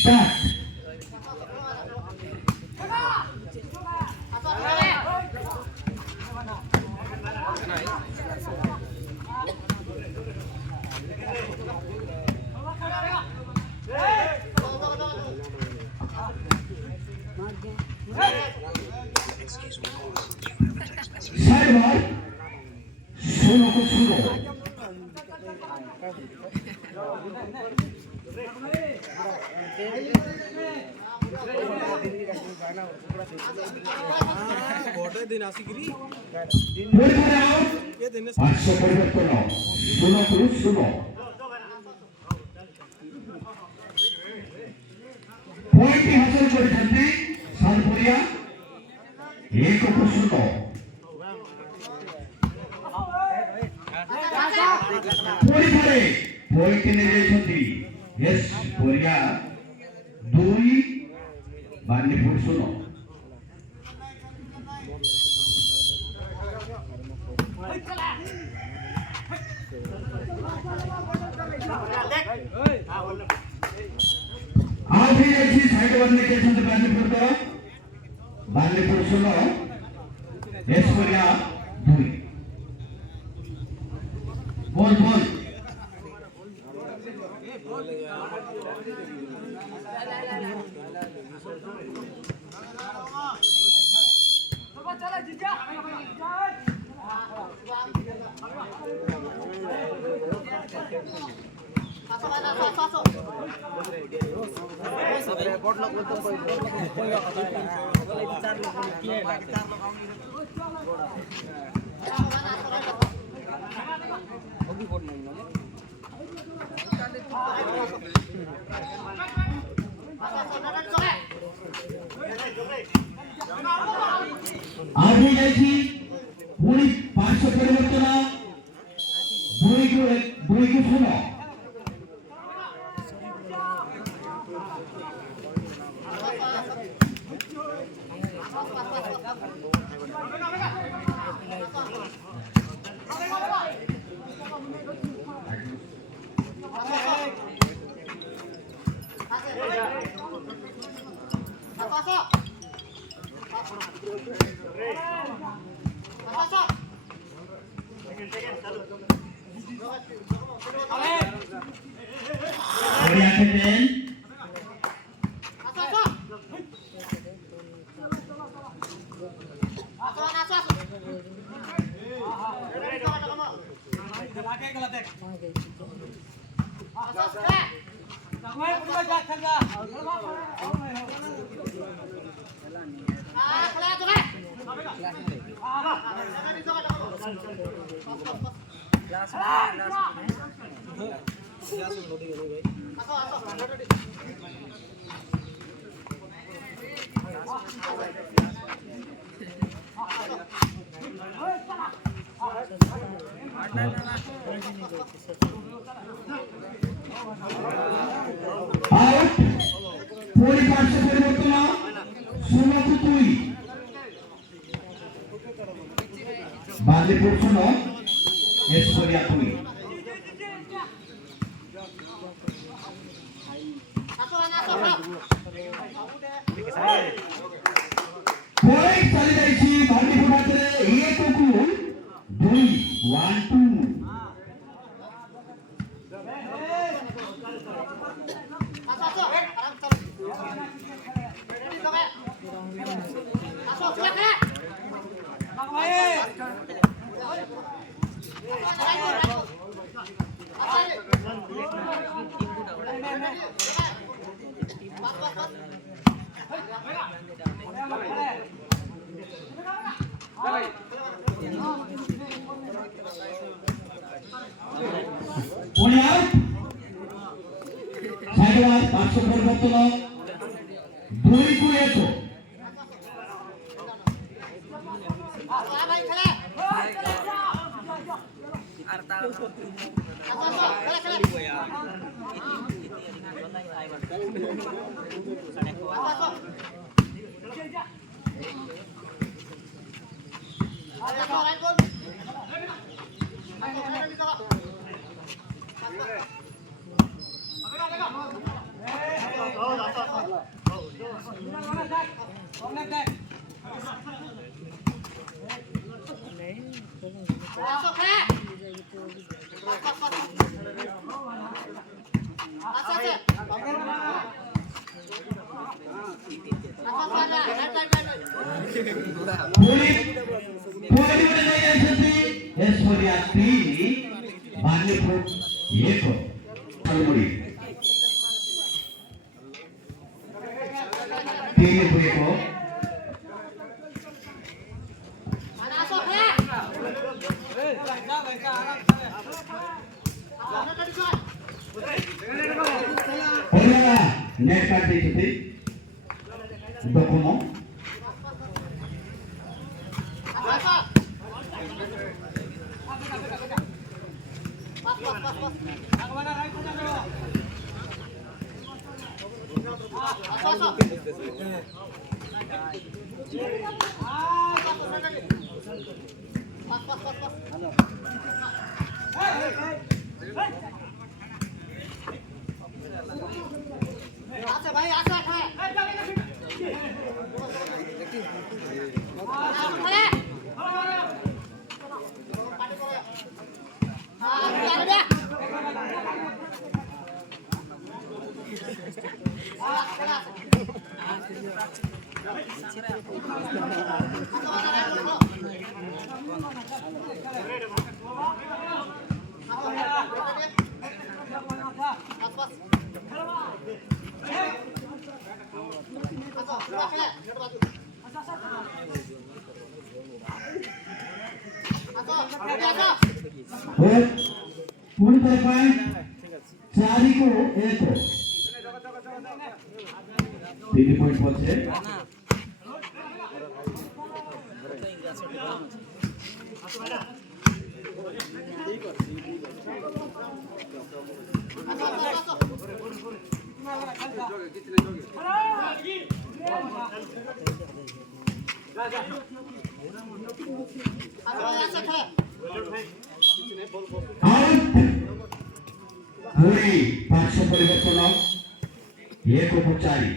Start. Sidebar. Solo con solo. পাঁচশো পরিবর্তন ষোলো পুরুষ ষোলো পয়েন্টটি হাসিল করেছেন সালপুরিয়া এক শূন্য পরিবারে পয়েন্টে নিয়েছেন এস পরিয়া দুই বান্ডিপুর শূন্য आज भी अच्छी साइड बनने के साथ बांदीपुर सुनो एसपुरिया दूरी बोल बोल चला जीजा आगे जाइए पूरी 500 परिवर्तन दुई को सुनो पूरी 500 परिवर्तन सुनो कुतुई बांदीपुर सुनो एसपुरिया तुई पॉइंट चली जाइए बांदीपुर मात्रे एक को दुई 1 2 500 परिवर्तन दुई को एक नेट काट देते डॉक्यूमेंट पूरी तरफ चारी को एक 3 पॉइंट पहुंचे पूरी पार्श्व परिवर्तन एक उपचारी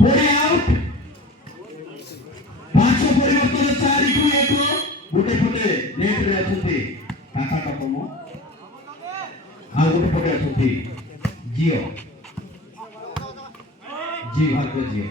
Body out. 500 ପରିବର୍ତ୍ତନ 4 କୁ 1 ଗୋଟେ ପଟେ ନେଟ୍ ରେ ଅଛନ୍ତି କାକା କପମ ଆଉ ଗୋଟେ ପଟେ ଅଛନ୍ତି ଜିଓ ଭାରତ ଜିଓ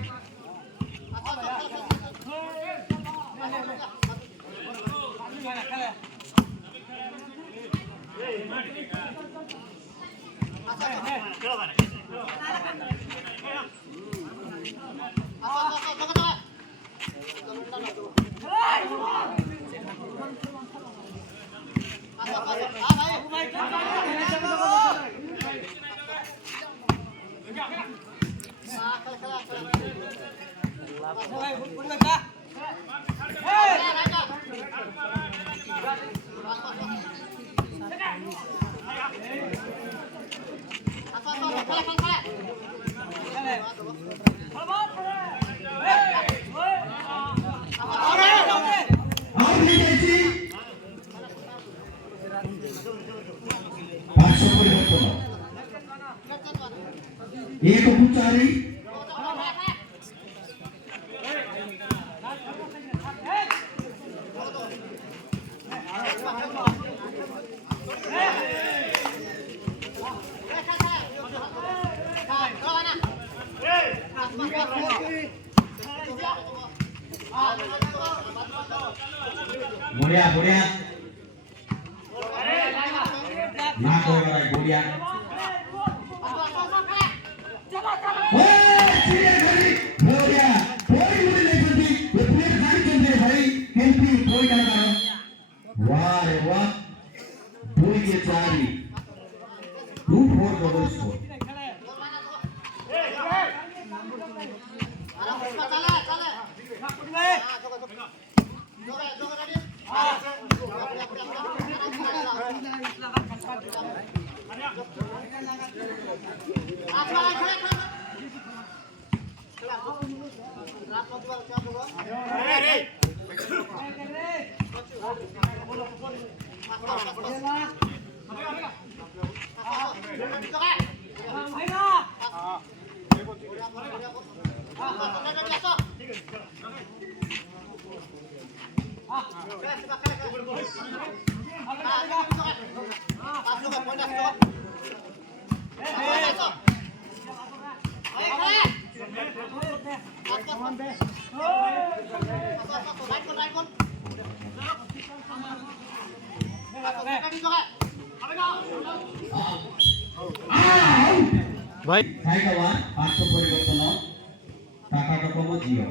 एक पुचारी बढ़िया बढ़िया ना कोई बड़ा बढ़िया बढ़िया कोई मुझे नहीं पड़ती ये प्लेट खाली चल रही भाई हेल्पी कोई कर रहा वाह रे वाह दो ये चारी 2-4 डबल स्कोर भाई साइकवा 500 परिवर्तन टाका कम जियो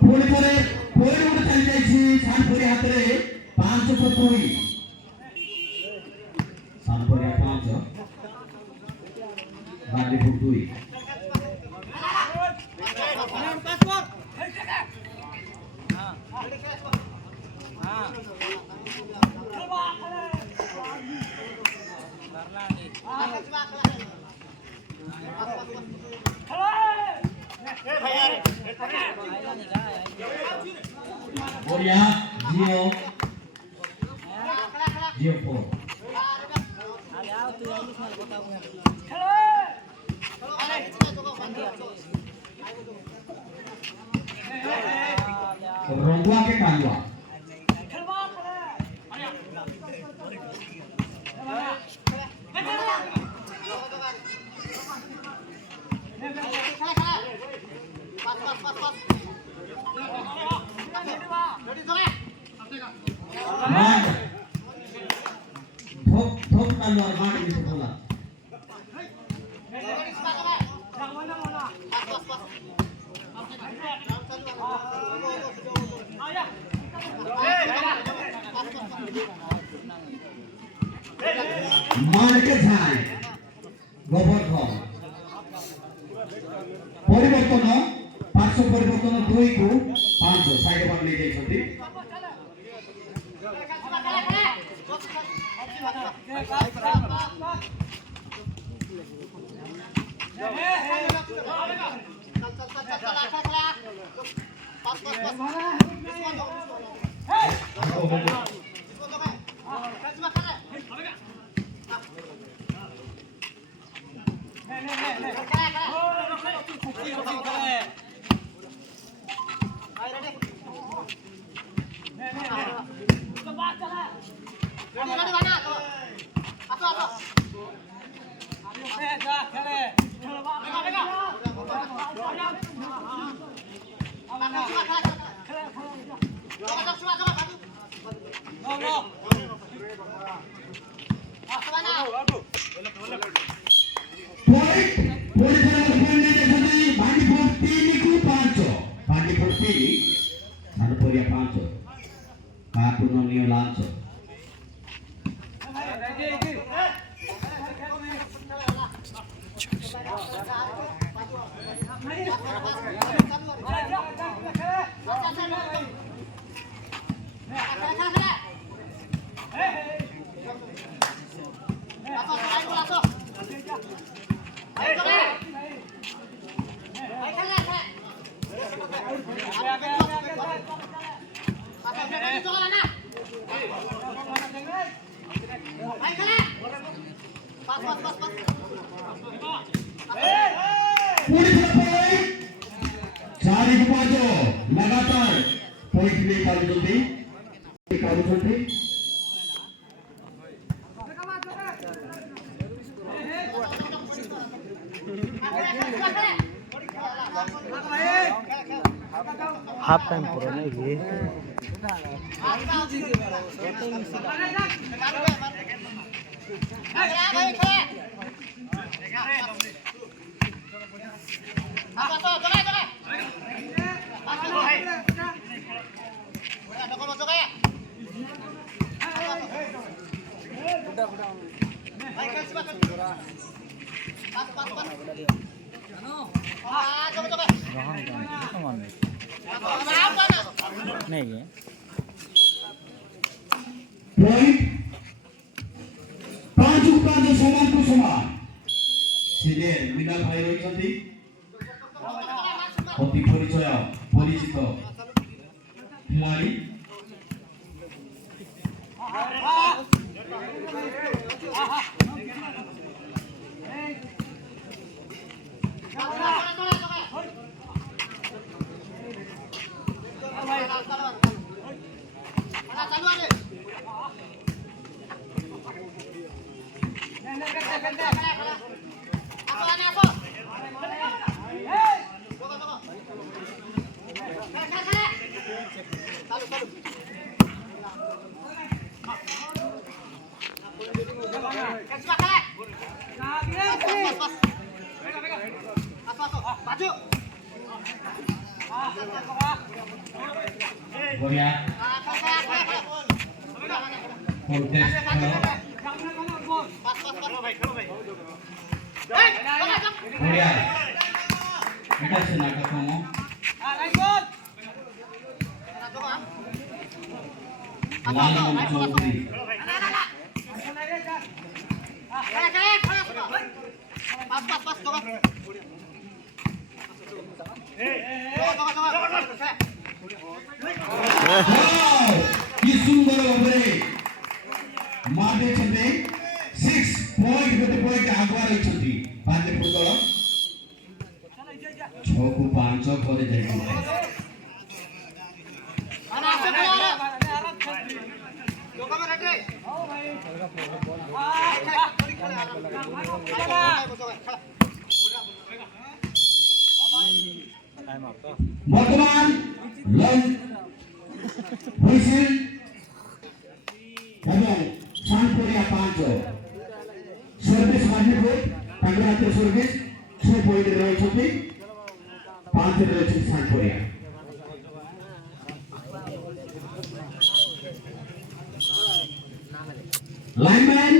पुणी परे कोई उड़ चल जाईछि सानपुरी हाथ रे 5 को 2 सानपुरी 5 बादी को 2 बढ़िया जियो जियो 4 रंगवा के कांगवा धोप कांगवा मार में बोला মার্কে যায় গোবর্ধন পরিবর্তন 500 পরিবর্তন 2 କୁ 500 ସାଇଡ ବାଟ ନେଇ ଯାଇଛନ୍ତି लगातार पॉइंट ले पारुଛନ୍ତି हाफ टाइम पूरा नहीं ये नहीं है पॉइंट 5 उपरांत समान को समान सीधे मिडल भाई रहिଛନ୍ତି অতি পরিচিত খেলাড়ি बढ़िया बढ़िया এটা সে না কামো লাল চৌধুরী কি সুন্দর ভাবে মাঠে ছেড়ে 6 পয়েন্ট গতে পয়েন্ট আগুয়া রইছন্তি পাঁচে ফুটবল 6 କୁ 5 করে যাইছে আরে আসে বল লোকা রেডি ও ভাই বর্তমান লং হুইসেল এবং সানপুরিয়া 5 সার্ভিস মাঝে তাঙ্গরাতে সার্ভিস 6 পয়েন্ট রয়েছে 5 রয়েছে সার্ভ কোরিয়া লাইনম্যান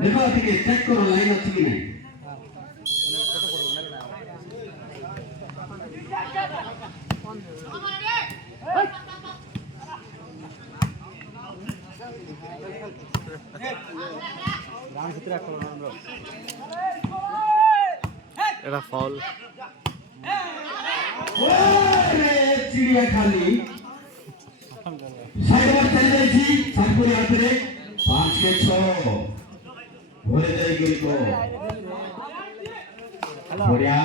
দেখো এদিকে চেক করো লাইন আছে কি নাই এটা ফাউল ওরে চিড়িয়া খালি সাইডবার চলে যাইছি সাইডপুরি হাতে 5 কে 6 ভরে যাই গিরিকো বড়িয়া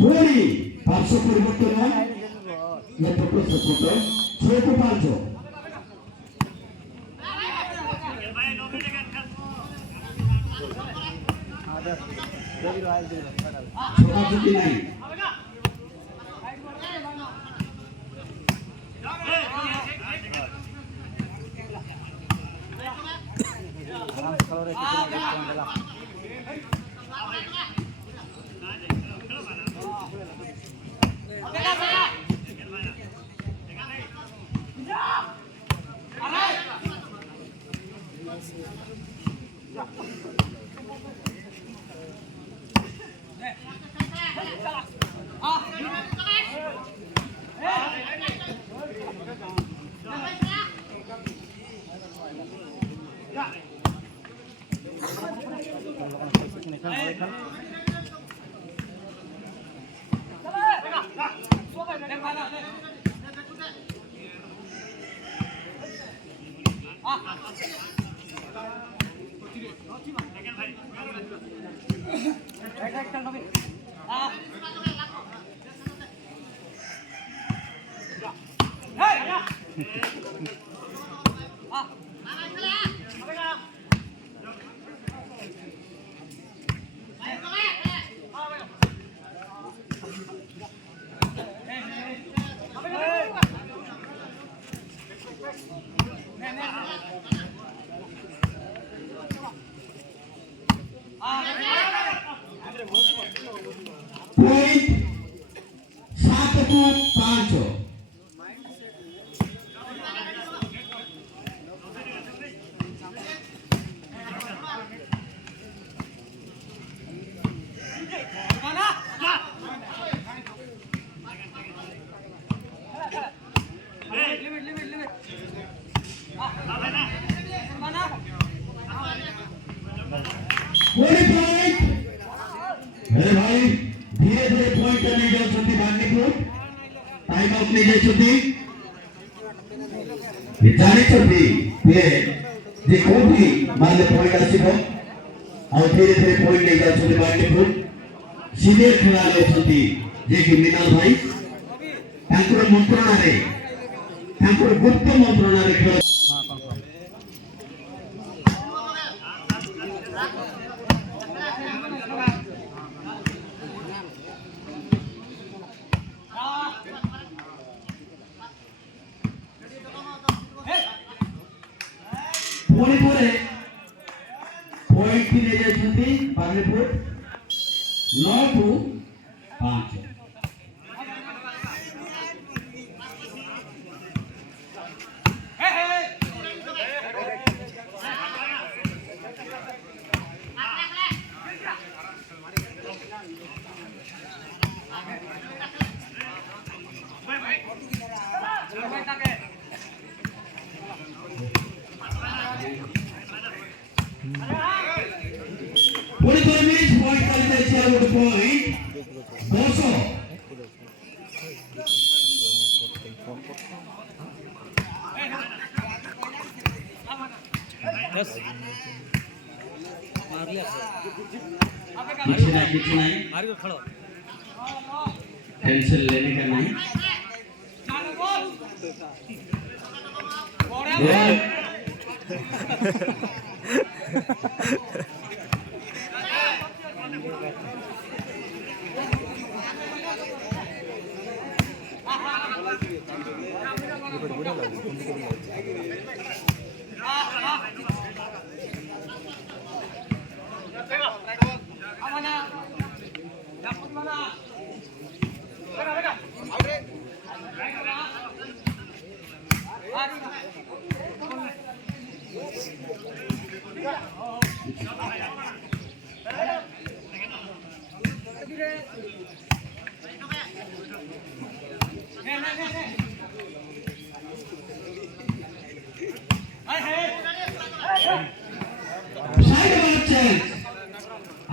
পুরি 500 পরিবর্তন হয় এটা প্রশ্ন ছোট 500 Point 7-5 अरे भाई धीरे धीरे पॉइंट नहीं जा सकती मारने को टाइम आउट नहीं जा सकती ये जाने सकती प्ले जे कोई भी मारने पॉइंट आसिबो और धीरे धीरे पॉइंट नहीं जा सकती मारने को सीधे खेला ले सकती जे कि मिनाल भाई ठाकुर मंत्रणा रे ठाकुर गुप्त मंत्रणा रे खेल पूरे पॉइंट भी ले जाती बागलीपुर 9-5 point qualify share with point also बस मार लिया पीछे नहीं मार के खड़ो टेंशन लेने का नहीं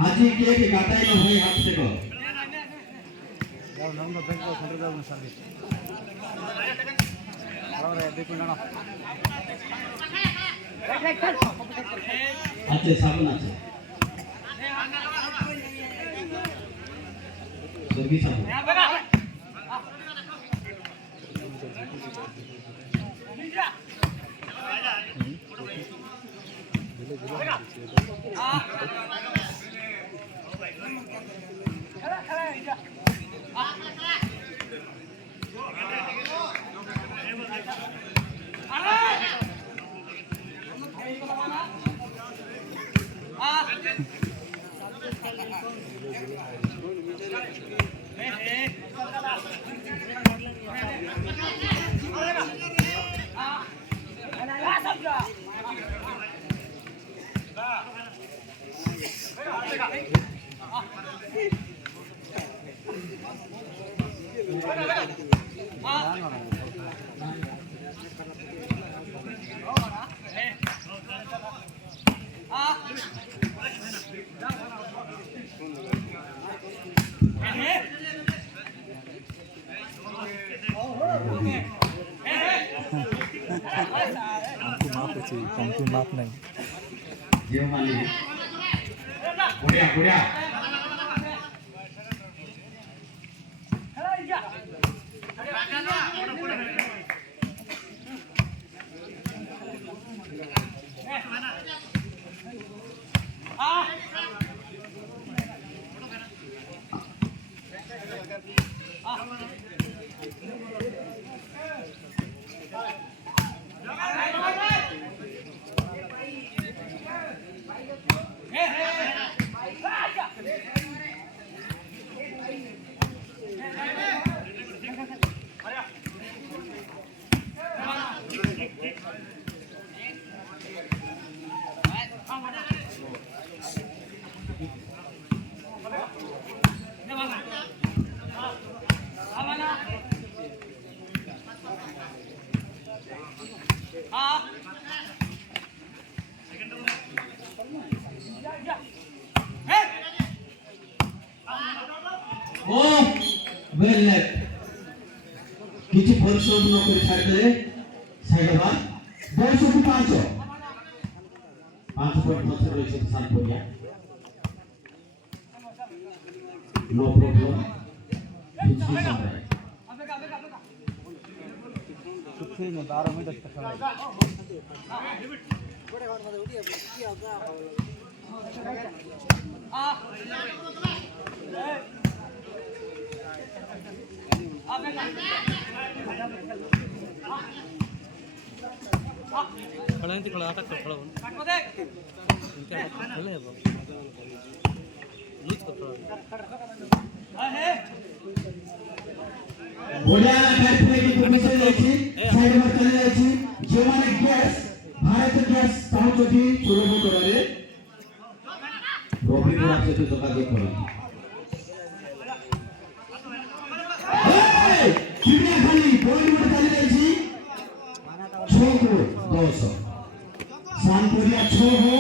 আজি কে কি কাটাই না হই হাত থেকে যাও নাম না ব্যাংক সেন্টার যাও না সার্ভিস আরে দেখুন না আছে সাবন আছে সবই সাবন हमको माफ नहीं ये वाली बढ़िया बढ़िया Oh, well left. কিছু পরিশ্রম না করে ছাড়লে সাইড আবার 205 পয়েন্ট বছর রয়েছে সানপোরিয়া নো প্রবলেম কিছু সামনে कुछ नहीं 12 मिनट तक खड़ा बड़े घर में उठी की होगा खड़ा नहीं खड़ा अटक खड़ा हो इनका चले अब लूज कर थोड़ा है बढ़िया बैट प्ले की परमिशन लेछि साइड में चले जाछि जो माने गैस भारत गैस पहुंचोटी सुरभु करे रविपुर से तो जोगाजोग करो ए चिड़िया खाली बॉल में चले जाछि 6 को 200 सानपुरिया 6 हो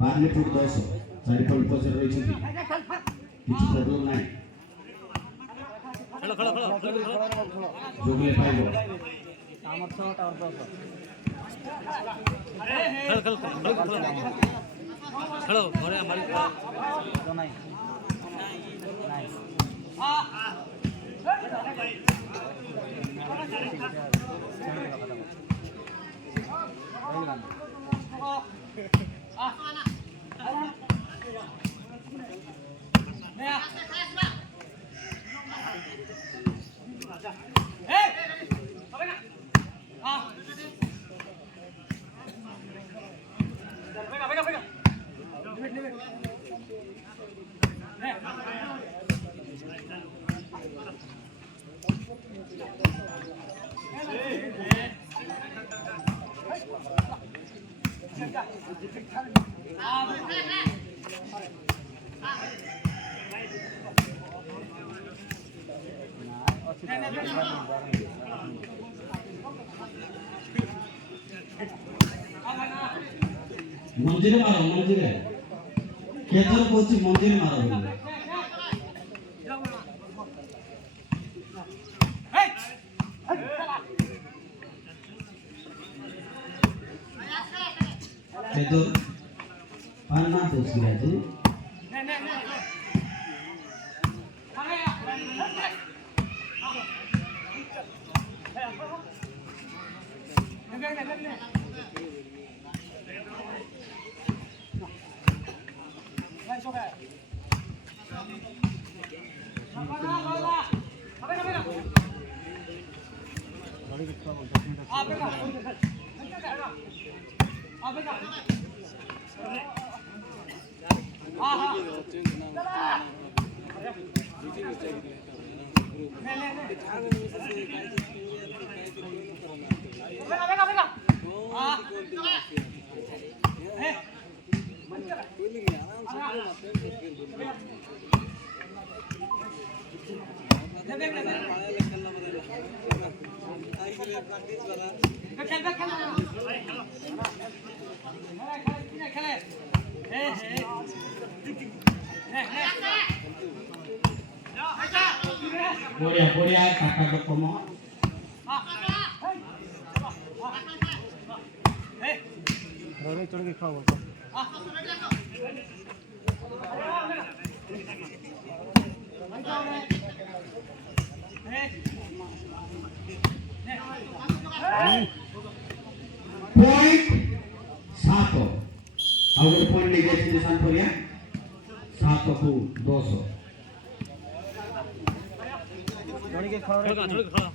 बादलीपुर 200 साइड पर पोजीशन रही छी किछ प्रॉब्लम नहीं खड़ा खड़ा खड़ा जोगले पाइबो আমার ছোট আর 200 खड़ा घरे हमारी तो नहीं नाइस मंजिल मारो मंजिल केतर कोची मंजिल मारो केतर पाना तो सिराजी बढ़िया बढ़िया काका को कमो रवि चढ़ के खाओ पॉइंट 7 और पॉइंट ले गए थे सांपोरिया 7 को 200 चढ़ के खाओ रे चढ़ के खाओ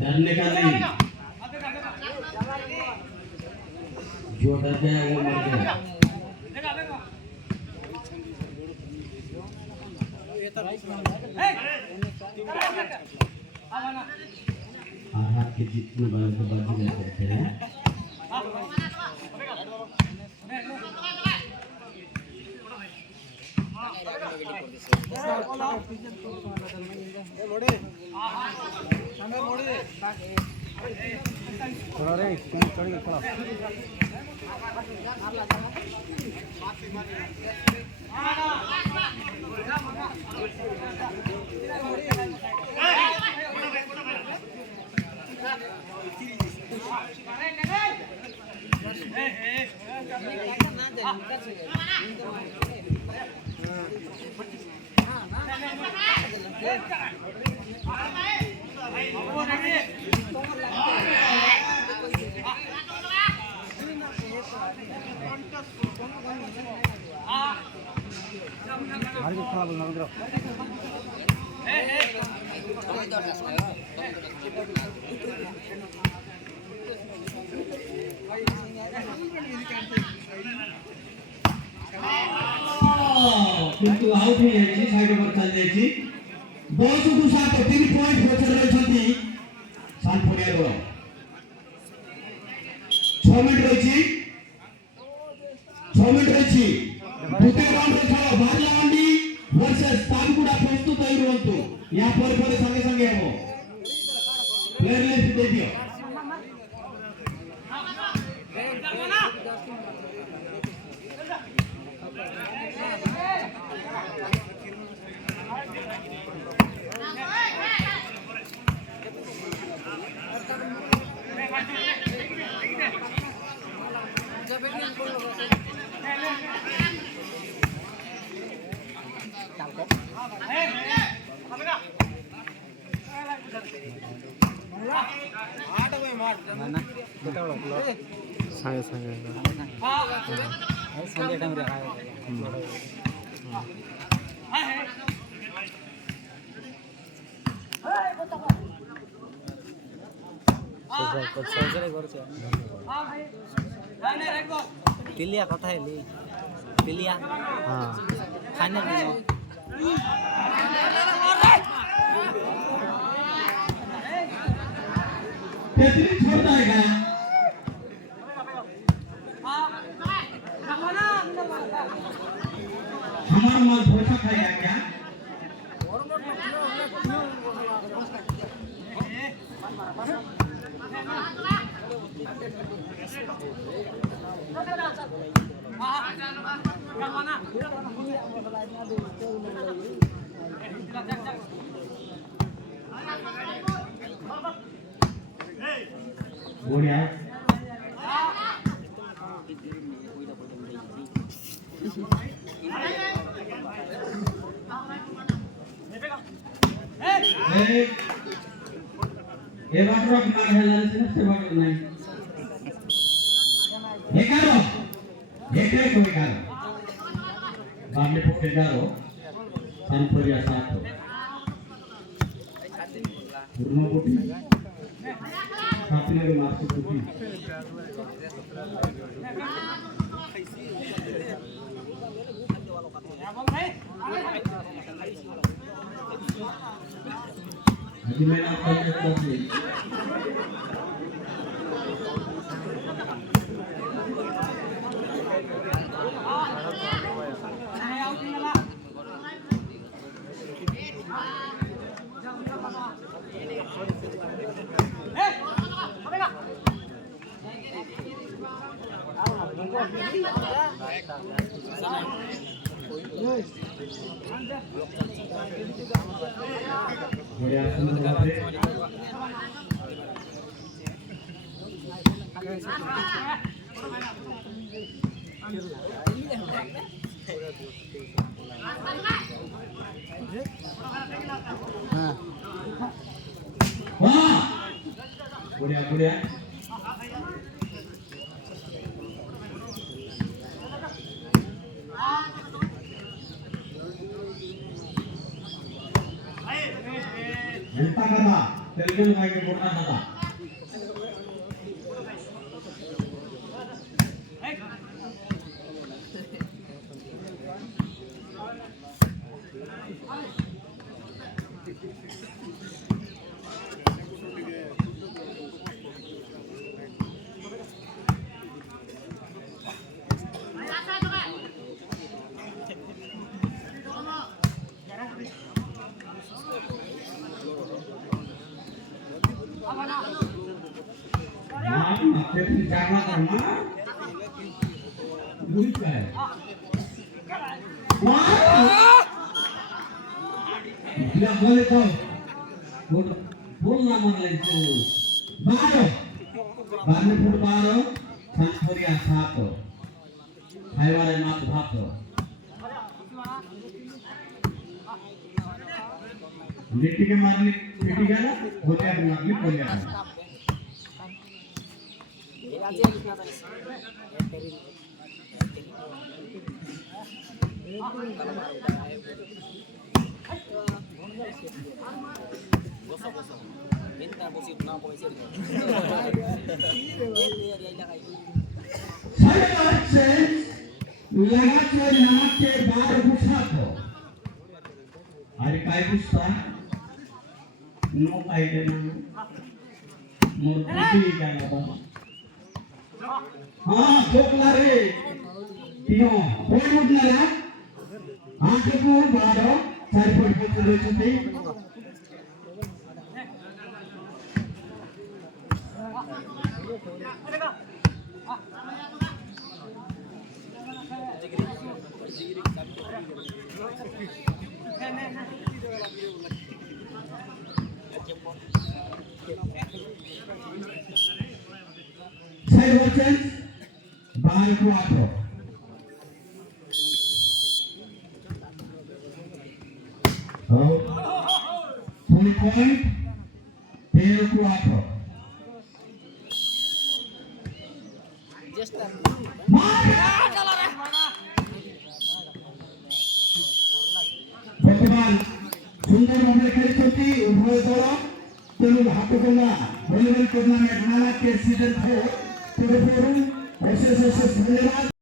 डरने का नहीं जो डर गया वो मर गया हाथ के जितने बार के बाजी रहते हैं थोड़ा रे चढ़ के खड़ा Mari kita ngobrol ngobrol. किंतु आउट ही है जी साइड पर चल जाई छी 10 टू 7 3 पॉइंट पछर रही छथि सानपुरिया रो 6 मिनिट रही छी 6 मिनिट रही द्वितीय राउंड रे खेल बारलावंडी वर्सेस तागुड़ा प्रस्तुत इरुवंतु या पर संगे संगे हो प्लेयर लिस्ट दे दियो sange sange sange time re पिलिया कथा हेली पिलिया हां फाइनल तेतरी छोड़ता है क्या हमारा माल भोसा खाएगा क्या बढ़िया ये बात रोक ना खेलने से बात नहीं ये करो कोई करो बामने पकड़े जाओ संपूर्ण साथ पूर्ण बुटी काफी लोग मार्क्स बुटी अभी मैं आपको कहता हूँ बढ़िया जनता कथा तेलुगु भाई के बोलना था अपने जागना करना बुरी का है बिना बोले तो बोलना मन लगे तो बारो बारने फुट बारो संपूर्ण साथ खाए वाले मात भात लिट्टी के मारने लिट्टी का ना होते हैं मारने बोल जाता अरे काय पुछता नो काय देना मूर्ति क्या लगा हाँ चोकला रे ଟିଅ ପଏଣ୍ଟ ଉଠଲା ଆଠକୁ 12 4 ପଏଣ୍ଟ ପଛରେ ରହିଛନ୍ତି साइड वर्चन 12 को 8 20 पॉइंट 13 को 8 वर्तमान सुंदर भाव खेली उभय दल तेणु हाटकोंगा वॉलीबॉल टूर्नामेंट नाला के सीजन 4 पूर्व अशेष धन्यवाद।